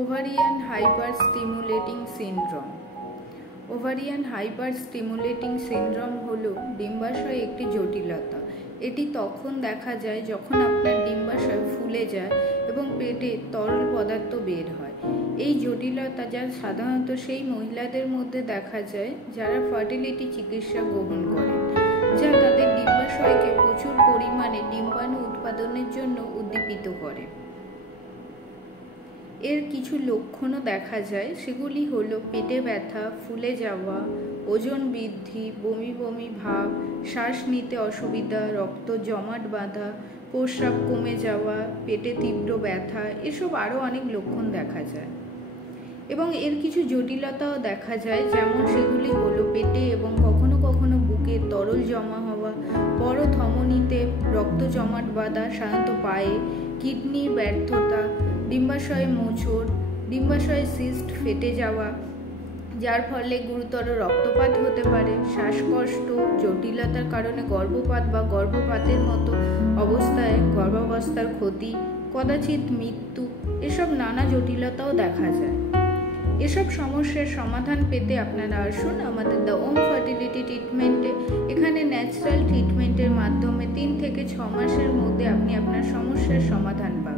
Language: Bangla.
Ovarian hyper stimulating syndrome. Ovarian hyper stimulating syndrome হলো ডিম্বাশয় একটি জটিলতা। এটি তখন দেখা যায় যখন আপনার ডিম্বাশয় ফুলে যায় এবং পেটে তরল পদার্থ বের হয়। এই জটিলতা যা সাধারণত সেই মহিলাদের মধ্যে দেখা যায় যারা ফার্টিলিটি চিকিৎসা গ্রহণ করেন, যা তাদের ডিম্বাশয়কে প্রচুর পরিমাণে ডিম্বাণু উৎপাদনের জন্য উদ্দীপিত করে। এর কিছু লক্ষণও দেখা যায়, সেগুলি হলো পেটে ব্যথা, ফুলে যাওয়া, ওজন বৃদ্ধি, বমি বমি ভাব, শ্বাস নিতে অসুবিধা, রক্ত জমাট বাঁধা, প্রস্রাব কমে যাওয়া, পেটে তীব্র ব্যথা, এসব আরও অনেক লক্ষণ দেখা যায়। এবং এর কিছু জটিলতাও দেখা যায়, যেমন সেগুলি হলো পেটে এবং কখনো কখনো বুকে তরল জমা হওয়া, বড় ধমনীতে রক্ত জমাট বাঁধা, সাধারণত পায়ে, কিডনির ব্যর্থতা, ডিম্বাশয়ে মোচড়, ডিম্বাশয়ে সিস্ট ফেটে যাওয়া যার ফলে গুরুতর রক্তপাত হতে পারে, শ্বাসকষ্ট, জটিলতার কারণে গর্ভপাত বা গর্ভপাতের মতো অবস্থায় গর্ভাবস্থার ক্ষতি, কদাচিৎ মৃত্যু, এসব নানা জটিলতাও দেখা যায়। এসব সমস্যার সমাধান পেতে আপনারা আসুন আমাদের দ্য ওম ফার্টিলিটি ট্রিটমেন্টে। এখানে ন্যাচারাল ট্রিটমেন্টের মাধ্যমে 3 থেকে 6 মাসের মধ্যে আপনি আপনার সমস্যার সমাধান পাবেন।